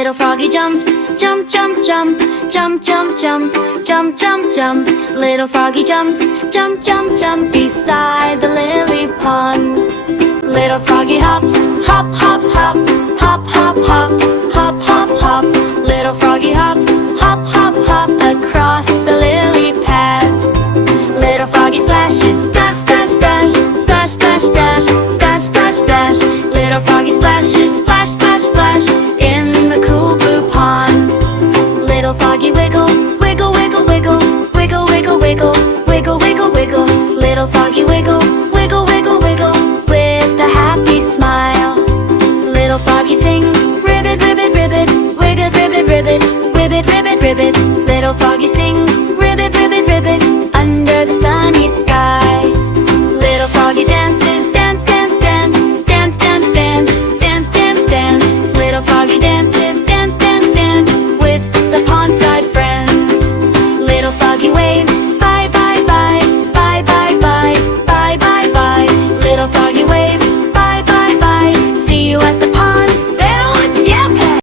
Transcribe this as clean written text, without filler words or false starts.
Little froggy jumps, jump, jump, jump, jump, jump, jump, jump, jump, jump. Little froggy jumps, jump, jump, jump beside the lily pond. Little froggy hops, hop, hop, hop, hop, hop, hop, hop, hop, hop. Little froggy hops, hop, hop, hop across the lily pads. Little froggy splashes, splash, splash, splash, splash, splash, splash, splash, splash, splash. Little froggy splashes, splash, splash, splash in the cool blue pond. Little froggy wiggles, wiggle, wiggle, wiggle, wiggle, wiggle, wiggle, wiggle, wiggle, wiggle. Little froggy wiggles, wiggle, wiggle, wiggle with a happy smile. Little froggy sings, ribbit, ribbit, ribbit, wiggle, ribbit, ribbit, ribbit, ribbit, ribbit. Little froggy sings,